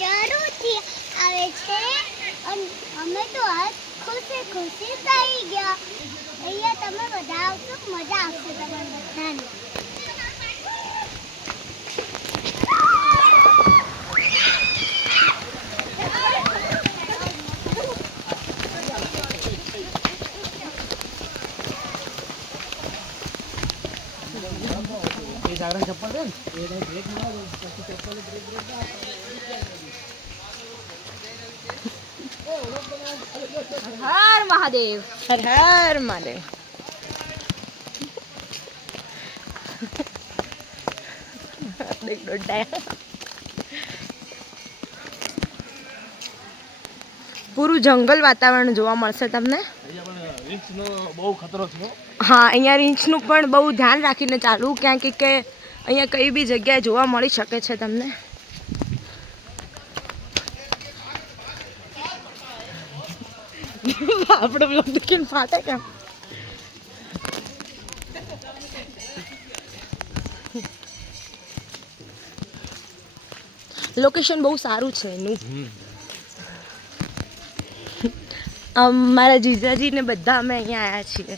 જરૂરથી આવે છે અને અમે તો આજ ખુશી ખુશી થઈ ગયા. અહીંયા તમે બધા આવશો, મજા આવશે તમારે બધાને. चप्पल दे ब्रेक मारो चप्पल ब्रेक हर महादेव, हर हर महादेव. देख डोडाया પૂરું જંગલ વાતાવરણ જોવા મળશે તમને. રીંછનો બહુ ખતરો છે. હા, અહીંયા રીંછનું પણ બહુ ધ્યાન રાખીને ચાલવું, ક્યાંક કે અહીંયા કઈ બી જગ્યાએ જોવા મળી શકે છે તમને. આપણે બ્લોગ દેખીને ફાટે કેમ? લોકેશન બહુ સારું છે એનું. મારા જીજાજી ને બધા અમે અહીંયા આવ્યા છીએ.